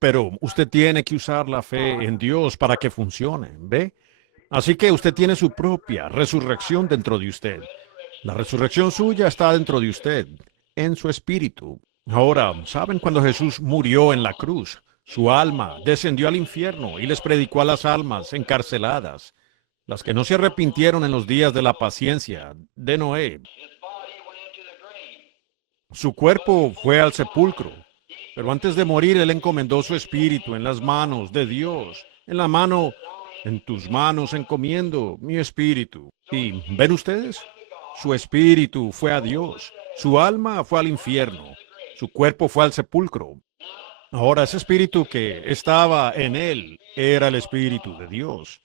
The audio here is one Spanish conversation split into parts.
pero usted tiene que usar la fe en Dios para que funcione, ¿ve? Así que usted tiene su propia resurrección dentro de usted. La resurrección suya está dentro de usted, en su espíritu. Ahora, ¿saben cuando Jesús murió en la cruz? Su alma descendió al infierno y les predicó a las almas encarceladas, las que no se arrepintieron en los días de la paciencia de Noé. Su cuerpo fue al sepulcro, pero antes de morir él encomendó su espíritu en las manos de Dios, en tus manos encomiendo mi espíritu. ¿Y ven ustedes? Su espíritu fue a Dios, su alma fue al infierno, su cuerpo fue al sepulcro. Ahora ese espíritu que estaba en él era el espíritu de Dios.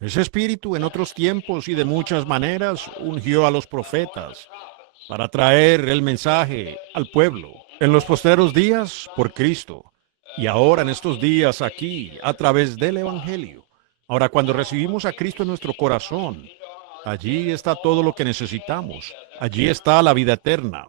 Ese espíritu en otros tiempos y de muchas maneras ungió a los profetas para traer el mensaje al pueblo. En los posteros días, por Cristo. Y ahora en estos días aquí, a través del Evangelio. Ahora, cuando recibimos a Cristo en nuestro corazón, allí está todo lo que necesitamos. Allí está la vida eterna.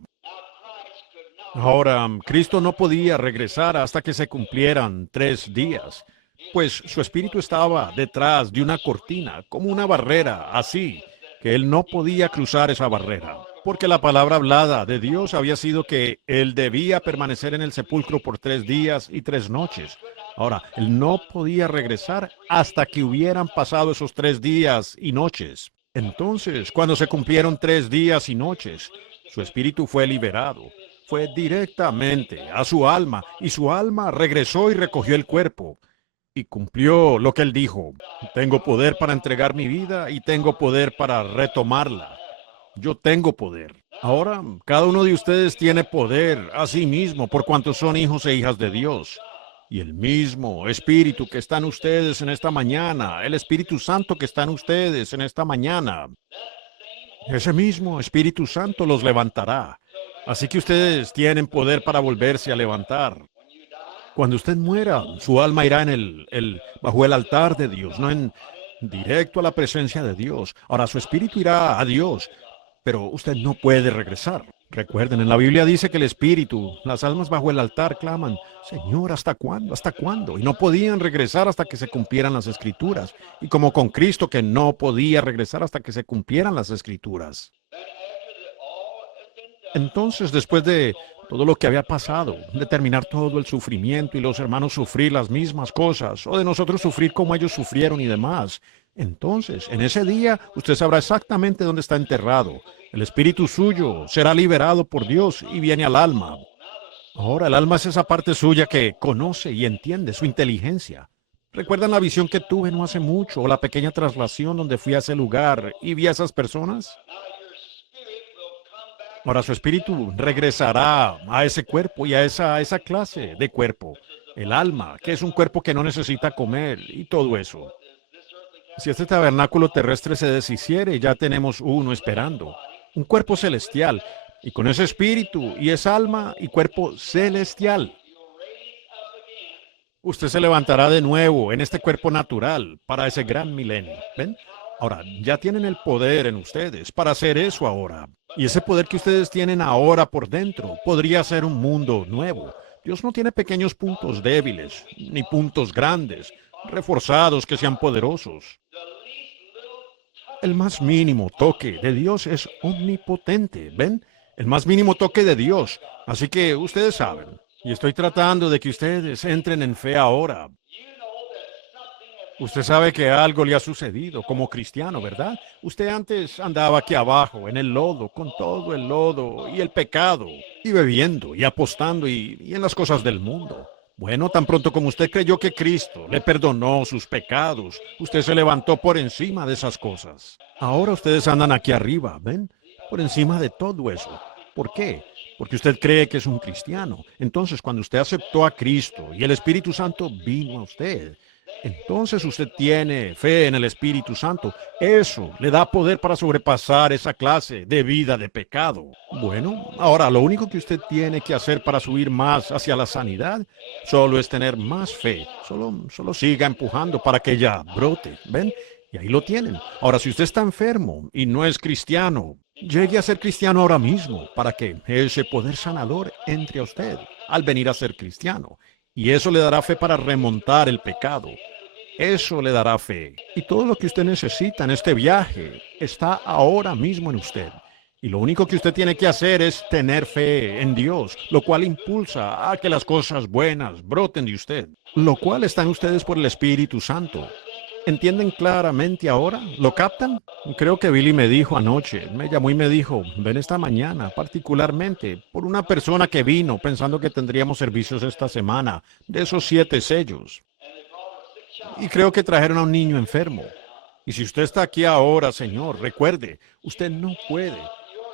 Ahora, Cristo no podía regresar hasta que se cumplieran 3 días, pues su espíritu estaba detrás de una cortina, como una barrera, así que él no podía cruzar esa barrera, porque la palabra hablada de Dios había sido que él debía permanecer en el sepulcro por 3 días y 3 noches. Ahora, él no podía regresar hasta que hubieran pasado esos 3 días y noches. Entonces, cuando se cumplieron 3 días y noches, su espíritu fue liberado. Fue directamente a su alma, y su alma regresó y recogió el cuerpo y cumplió lo que él dijo. Tengo poder para entregar mi vida y tengo poder para retomarla. Yo tengo poder. Ahora, cada uno de ustedes tiene poder a sí mismo por cuanto son hijos e hijas de Dios. Y el mismo Espíritu que está en ustedes en esta mañana, el Espíritu Santo que está en ustedes en esta mañana, ese mismo Espíritu Santo los levantará. Así que ustedes tienen poder para volverse a levantar. Cuando usted muera, su alma irá bajo el altar de Dios, no en directo a la presencia de Dios. Ahora su espíritu irá a Dios, pero usted no puede regresar. Recuerden, en la Biblia dice que el espíritu, las almas bajo el altar claman, Señor, ¿hasta cuándo? ¿Hasta cuándo? Y no podían regresar hasta que se cumplieran las escrituras. Y como con Cristo que no podía regresar hasta que se cumplieran las escrituras. Entonces, después de todo lo que había pasado, de terminar todo el sufrimiento y los hermanos sufrir las mismas cosas, o de nosotros sufrir como ellos sufrieron y demás, entonces, en ese día, usted sabrá exactamente dónde está enterrado. El espíritu suyo será liberado por Dios y viene al alma. Ahora, el alma es esa parte suya que conoce y entiende su inteligencia. ¿Recuerdan la visión que tuve no hace mucho, o la pequeña traslación donde fui a ese lugar y vi a esas personas? Ahora su espíritu regresará a ese cuerpo y a esa clase de cuerpo, el alma, que es un cuerpo que no necesita comer y todo eso. Si este tabernáculo terrestre se deshiciere, ya tenemos uno esperando, un cuerpo celestial, y con ese espíritu y esa alma y cuerpo celestial, usted se levantará de nuevo en este cuerpo natural para ese gran milenio. ¿Ven? Ahora, ya tienen el poder en ustedes para hacer eso ahora. Y ese poder que ustedes tienen ahora por dentro podría ser un mundo nuevo. Dios no tiene pequeños puntos débiles, ni puntos grandes, reforzados que sean poderosos. El más mínimo toque de Dios es omnipotente, ¿ven? El más mínimo toque de Dios. Así que ustedes saben. Y estoy tratando de que ustedes entren en fe ahora. Usted sabe que algo le ha sucedido como cristiano, ¿verdad? Usted antes andaba aquí abajo, en el lodo, con todo el lodo y el pecado, y bebiendo y apostando y en las cosas del mundo. Bueno, tan pronto como usted creyó que Cristo le perdonó sus pecados, usted se levantó por encima de esas cosas. Ahora ustedes andan aquí arriba, ¿ven? Por encima de todo eso. ¿Por qué? Porque usted cree que es un cristiano. Entonces, cuando usted aceptó a Cristo y el Espíritu Santo vino a usted, entonces usted tiene fe en el Espíritu Santo. Eso le da poder para sobrepasar esa clase de vida de pecado. Bueno, ahora lo único que usted tiene que hacer para subir más hacia la sanidad solo es tener más fe. Solo siga empujando para que ella brote. ¿Ven? Y ahí lo tienen. Ahora, si usted está enfermo y no es cristiano, llegue a ser cristiano ahora mismo para que ese poder sanador entre a usted al venir a ser cristiano. Y eso le dará fe para remontar el pecado. Eso le dará fe. Y todo lo que usted necesita en este viaje está ahora mismo en usted. Y lo único que usted tiene que hacer es tener fe en Dios, lo cual impulsa a que las cosas buenas broten de usted, lo cual está en ustedes por el Espíritu Santo. ¿Entienden claramente ahora? ¿Lo captan? Creo que Billy me dijo anoche, me llamó y me dijo, ven esta mañana, particularmente por una persona que vino pensando que tendríamos servicios esta semana, de esos 7 sellos. Y creo que trajeron a un niño enfermo. Y si usted está aquí ahora, Señor, recuerde, usted no puede.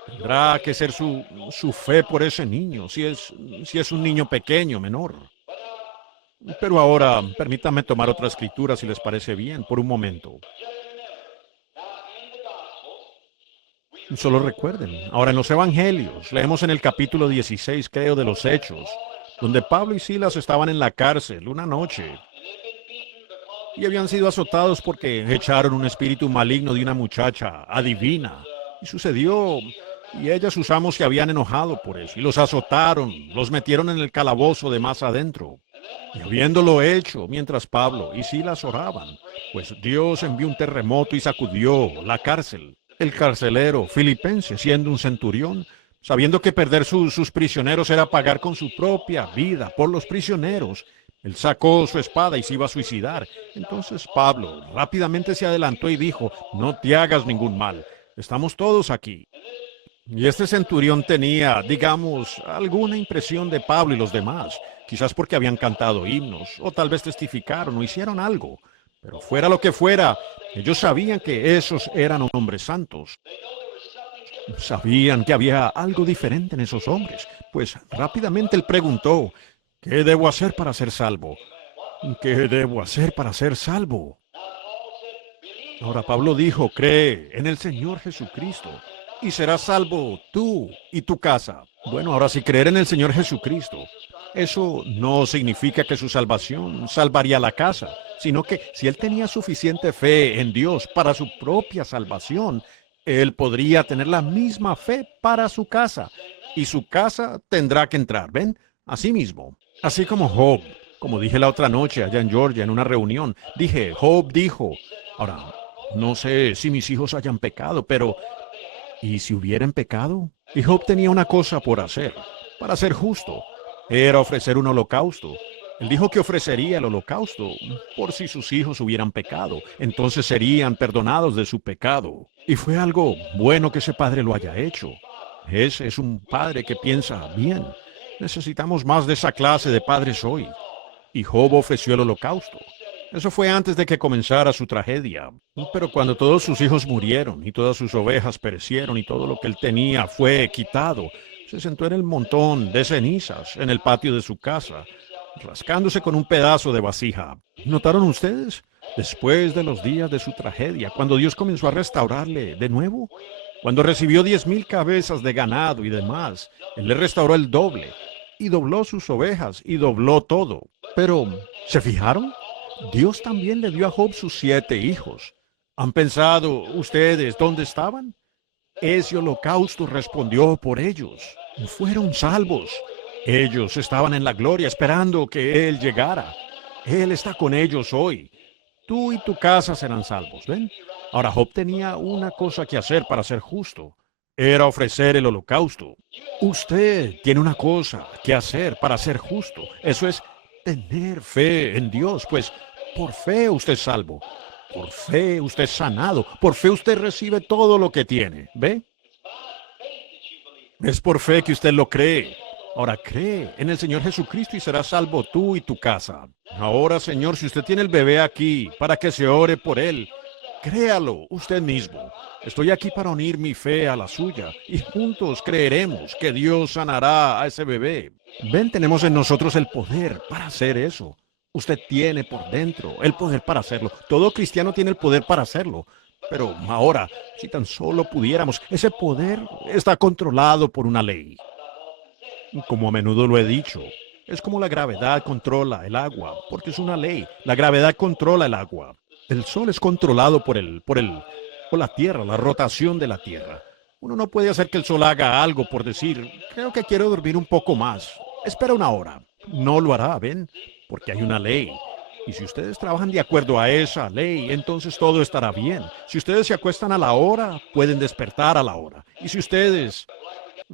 Tendrá que ser su fe por ese niño, si es un niño pequeño, menor. Pero ahora, permítanme tomar otra escritura, si les parece bien, por un momento. Solo recuerden, ahora en los Evangelios, leemos en el capítulo 16, creo, de los Hechos, donde Pablo y Silas estaban en la cárcel una noche y habían sido azotados porque echaron un espíritu maligno de una muchacha adivina. Y sucedió, y ella, sus amos, se habían enojado por eso, y los azotaron, los metieron en el calabozo de más adentro. Y habiéndolo hecho, mientras Pablo y Silas oraban, pues Dios envió un terremoto y sacudió la cárcel. El carcelero filipense, siendo un centurión, sabiendo que perder sus prisioneros era pagar con su propia vida por los prisioneros, él sacó su espada y se iba a suicidar. Entonces Pablo rápidamente se adelantó y dijo, no te hagas ningún mal, estamos todos aquí. Y este centurión tenía, digamos, alguna impresión de Pablo y los demás, quizás porque habían cantado himnos, o tal vez testificaron o hicieron algo. Pero fuera lo que fuera, ellos sabían que esos eran hombres santos. Sabían que había algo diferente en esos hombres, pues rápidamente él preguntó, ¿qué debo hacer para ser salvo? ¿Qué debo hacer para ser salvo? Ahora Pablo dijo, cree en el Señor Jesucristo y serás salvo tú y tu casa. Bueno, ahora si creer en el Señor Jesucristo, eso no significa que su salvación salvaría la casa, sino que si él tenía suficiente fe en Dios para su propia salvación, él podría tener la misma fe para su casa y su casa tendrá que entrar, ¿ven? Así mismo, así como Job, como dije la otra noche allá en Georgia en una reunión, dije, Job dijo, ahora, no sé si mis hijos hayan pecado, pero ¿y si hubieran pecado? Y Job tenía una cosa por hacer, para ser justo, era ofrecer un holocausto. Él dijo que ofrecería el holocausto por si sus hijos hubieran pecado, entonces serían perdonados de su pecado. Y fue algo bueno que ese padre lo haya hecho. Ese es un padre que piensa bien. Necesitamos más de esa clase de padres hoy. Y Job ofreció el holocausto. Eso fue antes de que comenzara su tragedia. Pero cuando todos sus hijos murieron y todas sus ovejas perecieron y todo lo que él tenía fue quitado, se sentó en el montón de cenizas en el patio de su casa, rascándose con un pedazo de vasija. ¿Notaron ustedes? Después de los días de su tragedia, cuando Dios comenzó a restaurarle de nuevo, cuando recibió 10,000 cabezas de ganado y demás, él le restauró el doble y dobló sus ovejas y dobló todo. Pero, ¿se fijaron? Dios también le dio a Job sus 7 hijos. ¿Han pensado ustedes dónde estaban? Ese holocausto respondió por ellos. Fueron salvos. Ellos estaban en la gloria esperando que Él llegara. Él está con ellos hoy. Tú y tu casa serán salvos, ¿ven? Ahora Job tenía una cosa que hacer para ser justo. Era ofrecer el holocausto. Usted tiene una cosa que hacer para ser justo. Eso es tener fe en Dios, pues por fe usted es salvo. Por fe usted es sanado. Por fe usted recibe todo lo que tiene. ¿Ve? Es por fe que usted lo cree. Ahora cree en el Señor Jesucristo y será salvo tú y tu casa. Ahora, Señor, si usted tiene el bebé aquí para que se ore por él, créalo usted mismo. Estoy aquí para unir mi fe a la suya y juntos creeremos que Dios sanará a ese bebé. Ven, tenemos en nosotros el poder para hacer eso. Usted tiene por dentro el poder para hacerlo. Todo cristiano tiene el poder para hacerlo. Pero ahora, si tan solo pudiéramos, ese poder está controlado por una ley. Como a menudo lo he dicho, es como la gravedad controla el agua, porque es una ley. La gravedad controla el agua. El sol es controlado por la tierra, la rotación de la tierra. Uno no puede hacer que el sol haga algo por decir, creo que quiero dormir un poco más. Espera una hora. no lo hará, ¿ven? Porque hay una ley. Y si ustedes trabajan de acuerdo a esa ley, entonces todo estará bien. Si ustedes se acuestan a la hora, pueden despertar a la hora. Y si ustedes,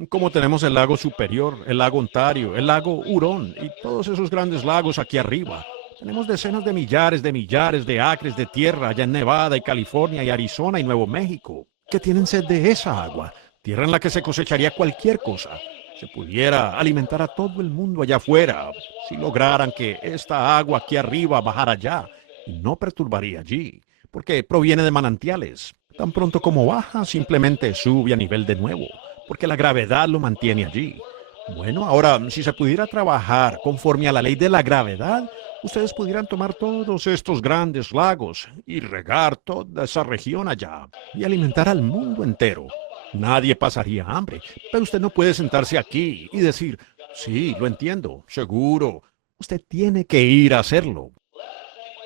como tenemos el lago Superior, el lago Ontario, el lago Hurón y todos esos grandes lagos aquí arriba, tenemos decenas de millares de acres de tierra allá en Nevada y California y Arizona y Nuevo México, que tienen sed de esa agua, tierra en la que se cosecharía cualquier cosa. Se pudiera alimentar a todo el mundo allá afuera si lograran que esta agua aquí arriba bajara allá y no perturbaría allí, porque proviene de manantiales. Tan pronto como baja, simplemente sube a nivel de nuevo, porque la gravedad lo mantiene allí. Bueno, ahora, si se pudiera trabajar conforme a la ley de la gravedad, ustedes pudieran tomar todos estos grandes lagos y regar toda esa región allá y alimentar al mundo entero. Nadie pasaría hambre, pero usted no puede sentarse aquí y decir, sí, lo entiendo, seguro. Usted tiene que ir a hacerlo.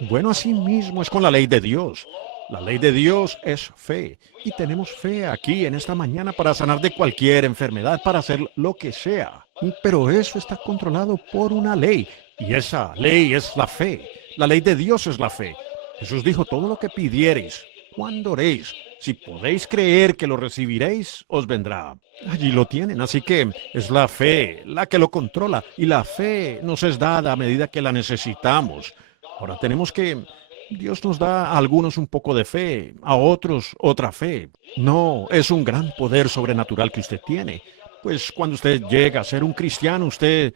Bueno, así mismo es con la ley de Dios. La ley de Dios es fe, y tenemos fe aquí en esta mañana para sanar de cualquier enfermedad, para hacer lo que sea. Pero eso está controlado por una ley, y esa ley es la fe. La ley de Dios es la fe. Jesús dijo, todo lo que pidiereis, cuando oréis, si podéis creer que lo recibiréis, os vendrá. Allí lo tienen, así que es la fe la que lo controla, y la fe nos es dada a medida que la necesitamos. Ahora tenemos que Dios nos da a algunos un poco de fe, a otros otra fe. No, es un gran poder sobrenatural que usted tiene. Pues cuando usted llega a ser un cristiano, usted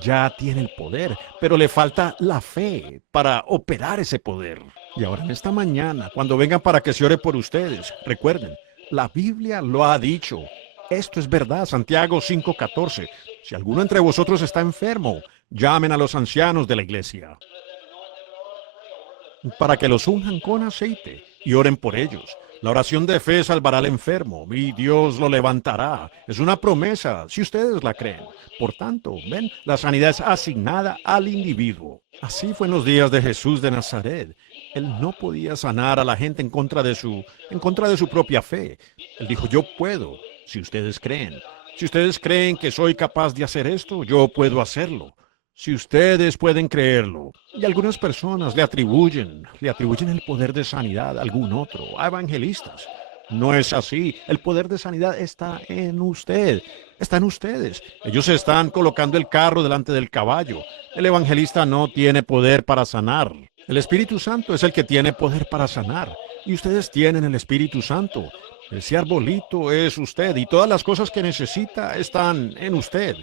ya tiene el poder, pero le falta la fe para operar ese poder. Y ahora en esta mañana, cuando vengan para que se ore por ustedes, recuerden, la Biblia lo ha dicho. Esto es verdad, Santiago 5:14. Si alguno entre vosotros está enfermo, llamen a los ancianos de la iglesia para que los unjan con aceite y oren por ellos. La oración de fe salvará al enfermo y Dios lo levantará. Es una promesa, si ustedes la creen. Por tanto, ven, la sanidad es asignada al individuo. Así fue en los días de Jesús de Nazaret. Él no podía sanar a la gente en contra de su propia fe. Él dijo, yo puedo, si ustedes creen. Si ustedes creen que soy capaz de hacer esto, yo puedo hacerlo. Si ustedes pueden creerlo, y algunas personas le atribuyen el poder de sanidad a algún otro, a evangelistas. No es así. El poder de sanidad está en usted, está en ustedes. Ellos están colocando el carro delante del caballo. El evangelista no tiene poder para sanar. El Espíritu Santo es el que tiene poder para sanar. Y ustedes tienen el Espíritu Santo. Ese arbolito es usted y todas las cosas que necesita están en usted.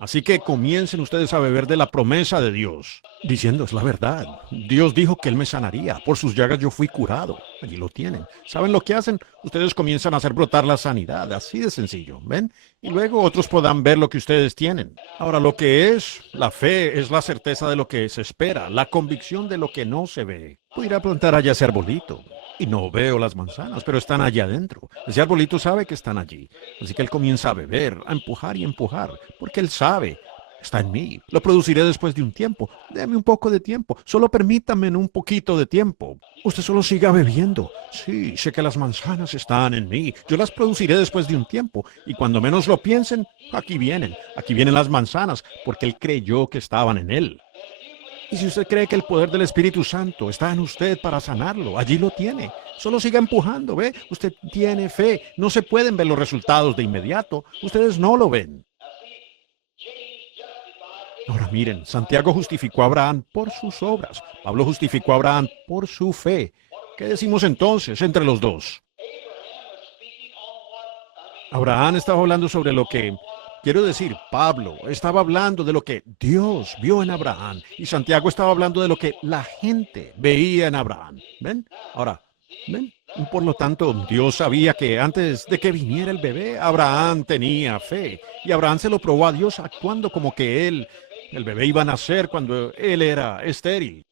Así que comiencen ustedes a beber de la promesa de Dios, diciendo es la verdad. Dios dijo que Él me sanaría. Por sus llagas yo fui curado. Allí lo tienen. ¿Saben lo que hacen? Ustedes comienzan a hacer brotar la sanidad. Así de sencillo. ¿Ven? Y luego otros podrán ver lo que ustedes tienen. Ahora, lo que es la fe es la certeza de lo que se espera, la convicción de lo que no se ve. Pudiera plantar allá ese arbolito. Y no veo las manzanas, pero están allá adentro. Ese arbolito sabe que están allí. Así que él comienza a beber, a empujar y empujar, porque él sabe, está en mí. Lo produciré después de un tiempo. Deme un poco de tiempo. Solo permítame un poquito de tiempo. Usted solo siga bebiendo. Sí, sé que las manzanas están en mí. Yo las produciré después de un tiempo. Y cuando menos lo piensen, aquí vienen. Aquí vienen las manzanas, porque él creyó que estaban en él. Y si usted cree que el poder del Espíritu Santo está en usted para sanarlo, allí lo tiene. Solo siga empujando, ¿ve? Usted tiene fe. No se pueden ver los resultados de inmediato. Ustedes no lo ven. Ahora miren, Santiago justificó a Abraham por sus obras. Pablo justificó a Abraham por su fe. ¿Qué decimos entonces entre los dos? Abraham estaba hablando sobre lo que, quiero decir, Pablo estaba hablando de lo que Dios vio en Abraham y Santiago estaba hablando de lo que la gente veía en Abraham. ¿Ven? Ahora, ¿ven? Por lo tanto, Dios sabía que antes de que viniera el bebé, Abraham tenía fe y Abraham se lo probó a Dios actuando como que el bebé iba a nacer cuando él era estéril.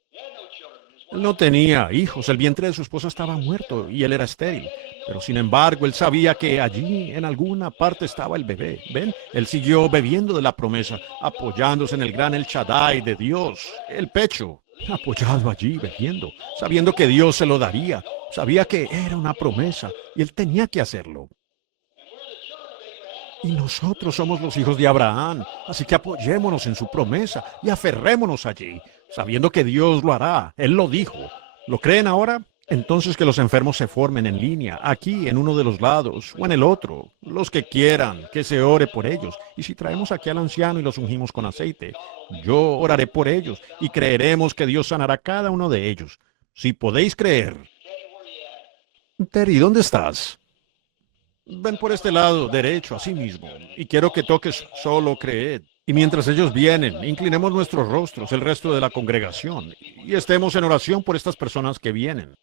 Él no tenía hijos, el vientre de su esposa estaba muerto y él era estéril. Pero sin embargo, él sabía que allí en alguna parte estaba el bebé. ¿Ven? Él siguió bebiendo de la promesa, apoyándose en el gran El Shaddai de Dios, el pecho, apoyado allí, bebiendo, sabiendo que Dios se lo daría. Sabía que era una promesa y él tenía que hacerlo. Y nosotros somos los hijos de Abraham, así que apoyémonos en su promesa y aferrémonos allí, sabiendo que Dios lo hará. Él lo dijo. ¿Lo creen ahora? Entonces que los enfermos se formen en línea, aquí en uno de los lados o en el otro, los que quieran, que se ore por ellos. Y si traemos aquí al anciano y los ungimos con aceite, yo oraré por ellos y creeremos que Dios sanará cada uno de ellos. Si podéis creer. Terry, ¿dónde estás? Ven por este lado, derecho, así mismo, y quiero que toques solo creed. Y mientras ellos vienen, inclinemos nuestros rostros, el resto de la congregación, y estemos en oración por estas personas que vienen.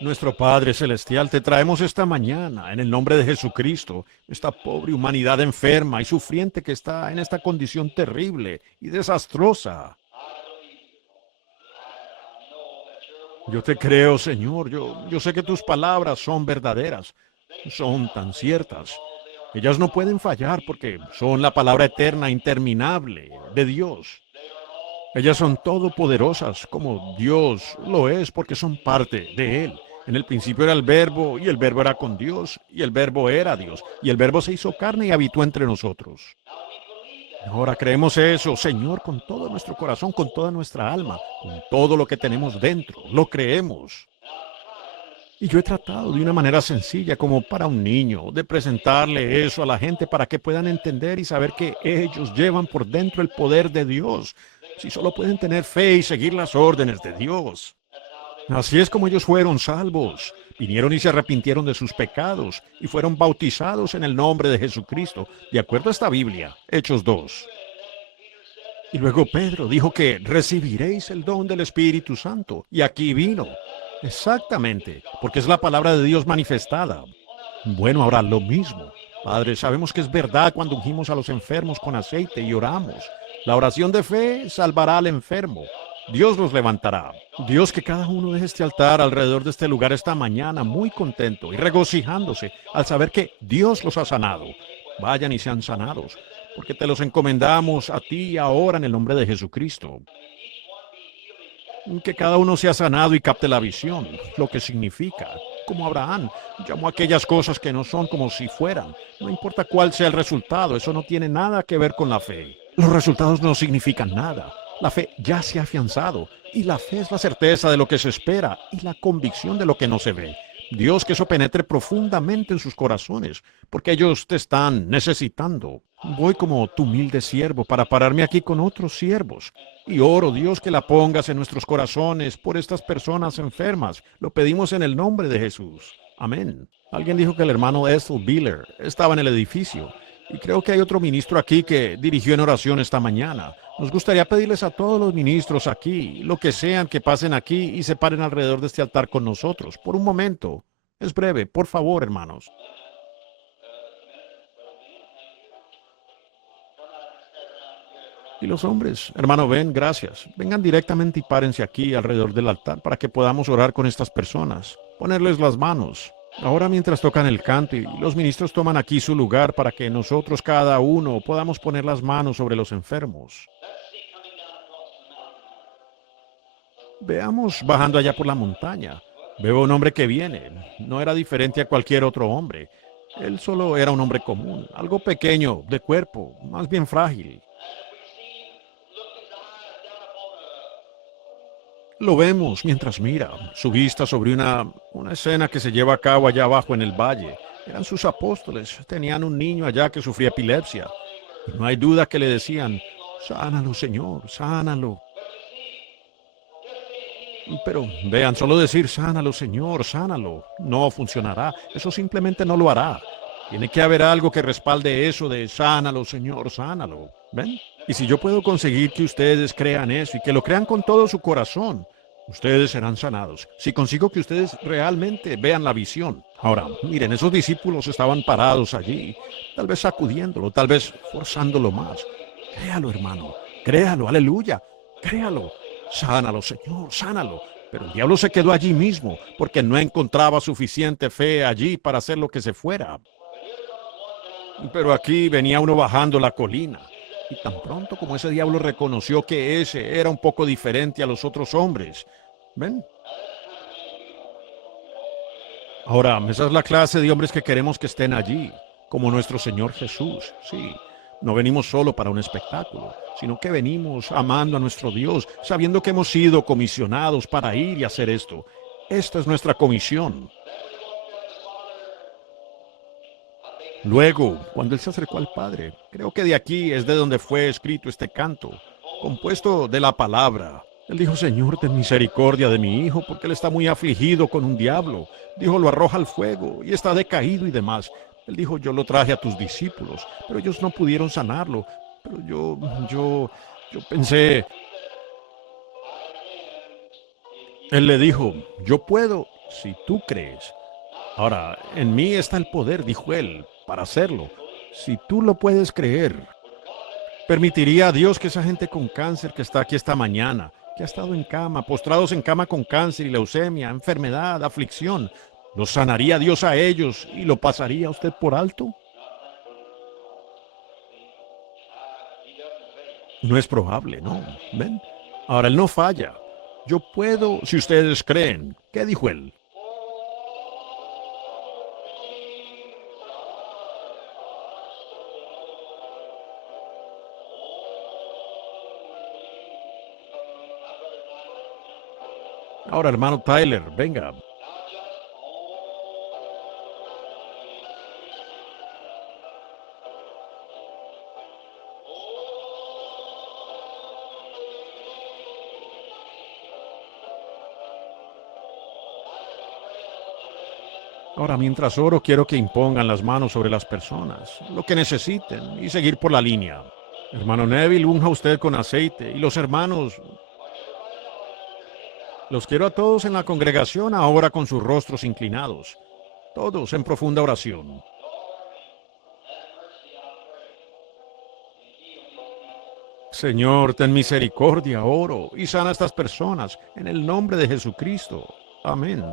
Nuestro Padre Celestial, te traemos esta mañana, en el nombre de Jesucristo, esta pobre humanidad enferma y sufriente que está en esta condición terrible y desastrosa. Yo te creo, Señor. Yo sé que tus palabras son verdaderas, son tan ciertas. Ellas no pueden fallar porque son la palabra eterna, interminable de Dios. Ellas son todopoderosas como Dios lo es porque son parte de Él. En el principio era el verbo y el verbo era con Dios y el verbo era Dios y el verbo se hizo carne y habitó entre nosotros. Ahora creemos eso, Señor, con todo nuestro corazón, con toda nuestra alma, con todo lo que tenemos dentro. Lo creemos. Y yo he tratado de una manera sencilla, como para un niño, de presentarle eso a la gente para que puedan entender y saber que ellos llevan por dentro el poder de Dios, si solo pueden tener fe y seguir las órdenes de Dios. Así es como ellos fueron salvos. Vinieron y se arrepintieron de sus pecados y fueron bautizados en el nombre de Jesucristo, de acuerdo a esta Biblia, Hechos 2. Y luego Pedro dijo que recibiréis el don del Espíritu Santo. Y aquí vino. Exactamente, porque es la palabra de Dios manifestada. Bueno, ahora lo mismo. Padre, sabemos que es verdad cuando ungimos a los enfermos con aceite y oramos. La oración de fe salvará al enfermo. Dios los levantará. Dios, que cada uno deje este altar alrededor de este lugar esta mañana muy contento y regocijándose al saber que Dios los ha sanado. Vayan y sean sanados, porque te los encomendamos a ti ahora en el nombre de Jesucristo. Que cada uno sea sanado y capte la visión, lo que significa. Como Abraham, llamó aquellas cosas que no son como si fueran. No importa cuál sea el resultado, eso no tiene nada que ver con la fe. Los resultados no significan nada. La fe ya se ha afianzado y la fe es la certeza de lo que se espera y la convicción de lo que no se ve. Dios, que eso penetre profundamente en sus corazones, porque ellos te están necesitando. Voy como tu humilde siervo para pararme aquí con otros siervos. Y oro, Dios, que la pongas en nuestros corazones por estas personas enfermas. Lo pedimos en el nombre de Jesús. Amén. Alguien dijo que el hermano Ethel Biller estaba en el edificio. Y creo que hay otro ministro aquí que dirigió en oración esta mañana. Nos gustaría pedirles a todos los ministros aquí, lo que sean, que pasen aquí y se paren alrededor de este altar con nosotros, por un momento. Es breve, por favor, hermanos. Y los hombres, hermano Ben, gracias. Vengan directamente y párense aquí alrededor del altar para que podamos orar con estas personas, ponerles las manos. Ahora mientras tocan el canto y los ministros toman aquí su lugar para que nosotros cada uno podamos poner las manos sobre los enfermos. Veamos bajando allá por la montaña. Veo un hombre que viene. No era diferente a cualquier otro hombre. Él solo era un hombre común, algo pequeño, de cuerpo, más bien frágil. Lo vemos mientras mira, su vista sobre una escena que se lleva a cabo allá abajo en el valle. Eran sus apóstoles, tenían un niño allá que sufría epilepsia. Y no hay duda que le decían, sánalo, Señor, sánalo. Pero vean, solo decir, sánalo, Señor, sánalo, no funcionará. Eso simplemente no lo hará. Tiene que haber algo que respalde eso de sánalo, Señor, sánalo. ¿Ven? Y si yo puedo conseguir que ustedes crean eso y que lo crean con todo su corazón, ustedes serán sanados. Si consigo que ustedes realmente vean la visión. Ahora, miren, esos discípulos estaban parados allí, tal vez sacudiéndolo, tal vez forzándolo más. Créalo, hermano, créalo, aleluya, créalo. Sánalo, Señor, sánalo. Pero el diablo se quedó allí mismo porque no encontraba suficiente fe allí para hacer lo que se fuera. Pero aquí venía uno bajando la colina. Y tan pronto como ese diablo reconoció que ese era un poco diferente a los otros hombres. ¿Ven? Ahora, esa es la clase de hombres que queremos que estén allí, como nuestro Señor Jesús. Sí, no venimos solo para un espectáculo, sino que venimos amando a nuestro Dios, sabiendo que hemos sido comisionados para ir y hacer esto. Esta es nuestra comisión. Luego, cuando él se acercó al Padre, creo que de aquí es de donde fue escrito este canto, compuesto de la palabra. Él dijo, Señor, ten misericordia de mi hijo, porque él está muy afligido con un diablo. Dijo, lo arroja al fuego y está decaído y demás. Él dijo, yo lo traje a tus discípulos, pero ellos no pudieron sanarlo. Pero yo pensé, él le dijo, yo puedo si tú crees. Ahora, en mí está el poder, dijo él, para hacerlo. Si tú lo puedes creer, permitiría a Dios que esa gente con cáncer que está aquí esta mañana, que ha estado en cama, postrados en cama con cáncer y leucemia, enfermedad, aflicción, ¿los sanaría Dios a ellos y lo pasaría a usted por alto? No es probable, ¿no? ¿Ven? Ahora, él no falla. Yo puedo, si ustedes creen. ¿Qué dijo él? Ahora, hermano Tyler, venga. Ahora, mientras oro, quiero que impongan las manos sobre las personas, lo que necesiten, y seguir por la línea. Hermano Neville, unja usted con aceite, y los hermanos, los quiero a todos en la congregación ahora con sus rostros inclinados, todos en profunda oración. Señor, ten misericordia, oro, y sana a estas personas, en el nombre de Jesucristo. Amén.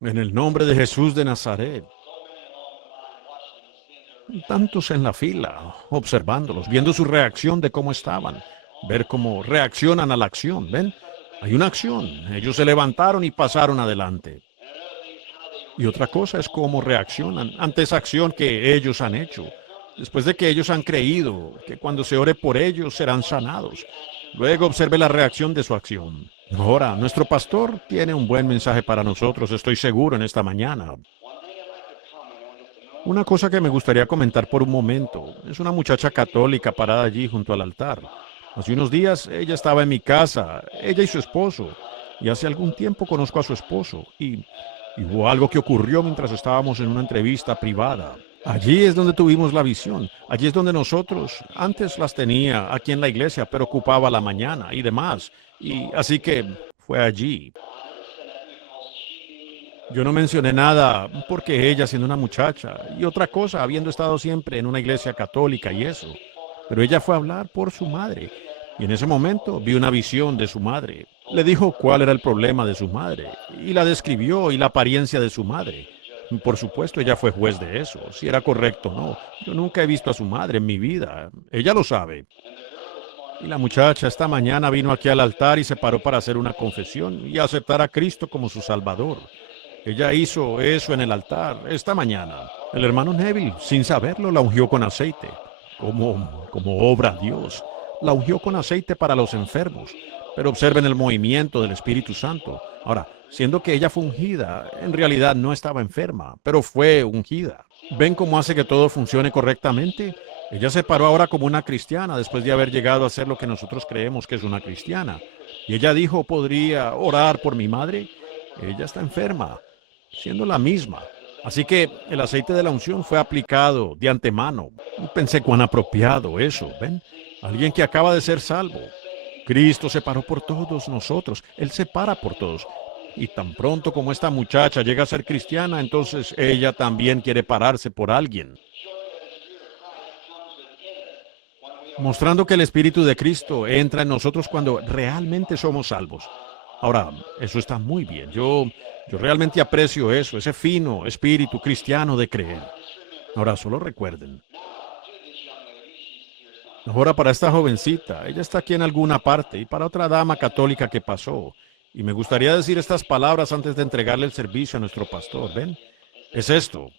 En el nombre de Jesús de Nazaret. Tantos en la fila, observándolos, viendo su reacción de cómo estaban, ver cómo reaccionan a la acción, ¿ven? Hay una acción, ellos se levantaron y pasaron adelante. Y otra cosa es cómo reaccionan ante esa acción que ellos han hecho, después de que ellos han creído que cuando se ore por ellos serán sanados. Luego observe la reacción de su acción. Ahora, nuestro pastor tiene un buen mensaje para nosotros, estoy seguro, en esta mañana. Una cosa que me gustaría comentar por un momento es una muchacha católica parada allí junto al altar. Hace unos días ella estaba en mi casa, ella y su esposo, y hace algún tiempo conozco a su esposo, y hubo algo que ocurrió mientras estábamos en una entrevista privada. Allí es donde tuvimos la visión, allí es donde nosotros, antes las tenía aquí en la iglesia, pero ocupaba la mañana y demás, y así que fue allí. Yo no mencioné nada porque ella siendo una muchacha y otra cosa habiendo estado siempre en una iglesia católica y eso. Pero ella fue a hablar por su madre y en ese momento vi una visión de su madre. Le dijo cuál era el problema de su madre y la describió y la apariencia de su madre. Por supuesto, ella fue juez de eso, si era correcto o no. Yo nunca he visto a su madre en mi vida. Ella lo sabe. Y la muchacha esta mañana vino aquí al altar y se paró para hacer una confesión y aceptar a Cristo como su Salvador. Ella hizo eso en el altar esta mañana. El hermano Neville, sin saberlo, la ungió con aceite. Como obra Dios. La ungió con aceite para los enfermos. Pero observen el movimiento del Espíritu Santo. Ahora, siendo que ella fue ungida, en realidad no estaba enferma, pero fue ungida. ¿Ven cómo hace que todo funcione correctamente? Ella se paró ahora como una cristiana después de haber llegado a ser lo que nosotros creemos que es una cristiana. Y ella dijo, ¿podría orar por mi madre? Ella está enferma, siendo la misma. Así que el aceite de la unción fue aplicado de antemano. Pensé cuán apropiado eso, ¿ven? Alguien que acaba de ser salvo. Cristo se paró por todos nosotros. Él se para por todos. Y tan pronto como esta muchacha llega a ser cristiana, entonces ella también quiere pararse por alguien. Mostrando que el Espíritu de Cristo entra en nosotros cuando realmente somos salvos. Ahora, eso está muy bien. Yo realmente aprecio eso, ese fino espíritu cristiano de creer. Ahora, solo recuerden, Ahora para esta jovencita, ella está aquí en alguna parte, y para otra dama católica que pasó. Y me gustaría decir estas palabras antes de entregarle el servicio a nuestro pastor. ¿Ven? Es esto.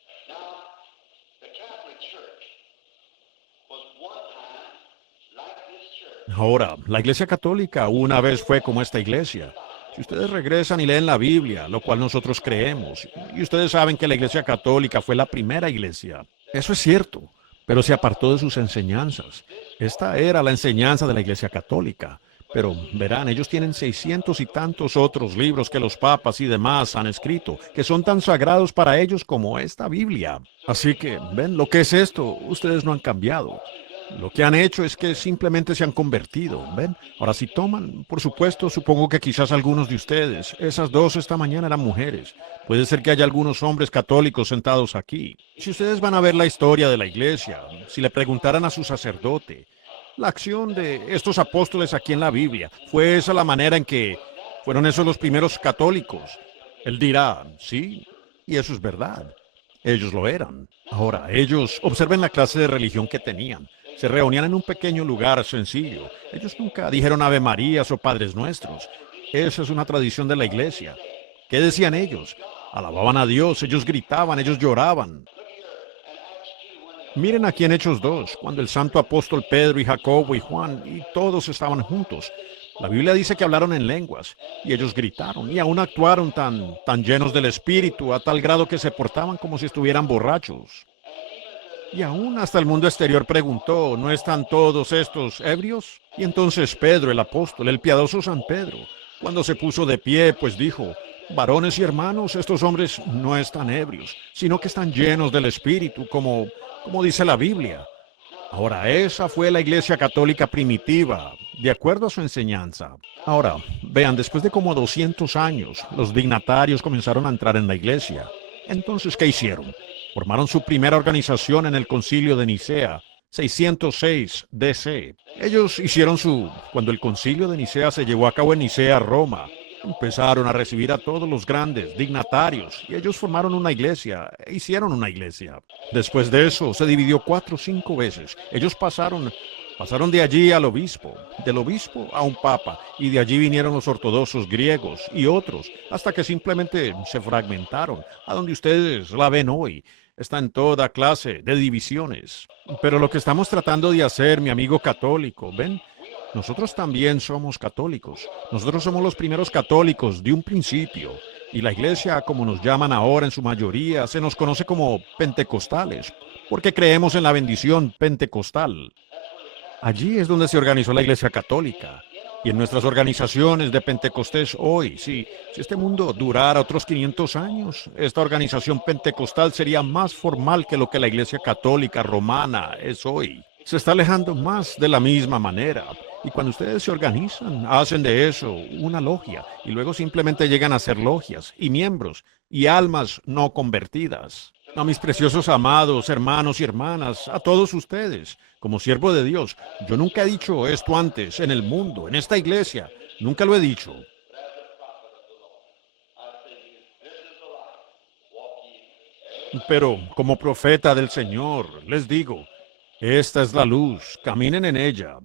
Ahora, la Iglesia Católica una vez fue como esta iglesia. Si ustedes regresan y leen la Biblia, lo cual nosotros creemos, y ustedes saben que la Iglesia Católica fue la primera iglesia, eso es cierto, pero se apartó de sus enseñanzas. Esta era la enseñanza de la Iglesia Católica. Pero verán, ellos tienen 600 y tantos otros libros que los papas y demás han escrito, que son tan sagrados para ellos como esta Biblia. Así que, ven, lo que es esto, ustedes no han cambiado. Lo que han hecho es que simplemente se han convertido, ¿ven? Ahora, si toman, por supuesto, supongo que quizás algunos de ustedes, esas dos esta mañana eran mujeres. Puede ser que haya algunos hombres católicos sentados aquí. Si ustedes van a ver la historia de la iglesia, si le preguntaran a su sacerdote, la acción de estos apóstoles aquí en la Biblia, ¿fue esa la manera en que fueron esos los primeros católicos? Él dirá, sí, y eso es verdad. Ellos lo eran. Ahora, ellos, observen la clase de religión que tenían. Se reunían en un pequeño lugar sencillo. Ellos nunca dijeron Ave Marías o Padres Nuestros. Esa es una tradición de la iglesia. ¿Qué decían ellos? Alababan a Dios, ellos gritaban, ellos lloraban. Miren aquí en Hechos 2, cuando el santo apóstol Pedro y Jacobo y Juan y todos estaban juntos. La Biblia dice que hablaron en lenguas y ellos gritaron y aún actuaron tan llenos del Espíritu a tal grado que se portaban como si estuvieran borrachos. Y aún hasta el mundo exterior preguntó, ¿no están todos estos ebrios? Y entonces Pedro, el apóstol, el piadoso San Pedro, cuando se puso de pie, pues dijo, varones y hermanos, estos hombres no están ebrios, sino que están llenos del Espíritu, como dice la Biblia. Ahora, esa fue la iglesia católica primitiva, de acuerdo a su enseñanza. Ahora, vean, después de como 200 años, los dignatarios comenzaron a entrar en la iglesia. Entonces, ¿qué hicieron? Formaron su primera organización en el Concilio de Nicea, 606 DC. Ellos hicieron cuando el Concilio de Nicea se llevó a cabo en Nicea, Roma, empezaron a recibir a todos los grandes dignatarios y ellos formaron una iglesia, hicieron una iglesia. Después de eso se dividió 4 o 5 veces. Ellos pasaron de allí al obispo, del obispo a un papa, y de allí vinieron los ortodoxos griegos y otros, hasta que simplemente se fragmentaron, a donde ustedes la ven hoy. Está en toda clase de divisiones. Pero lo que estamos tratando de hacer, mi amigo católico, ¿ven? Nosotros también somos católicos. Nosotros somos los primeros católicos de un principio. Y la iglesia, como nos llaman ahora en su mayoría, se nos conoce como pentecostales, porque creemos en la bendición pentecostal. Allí es donde se organizó la Iglesia Católica. Y en nuestras organizaciones de Pentecostés hoy, si este mundo durara otros 500 años, esta organización pentecostal sería más formal que lo que la Iglesia Católica Romana es hoy. Se está alejando más de la misma manera. Y cuando ustedes se organizan, hacen de eso una logia y luego simplemente llegan a ser logias y miembros y almas no convertidas. A mis preciosos amados hermanos y hermanas, a todos ustedes, como siervo de Dios, yo nunca he dicho esto antes en el mundo, en esta iglesia, nunca lo he dicho. Pero como profeta del Señor, les digo, esta es la luz, caminen en ella.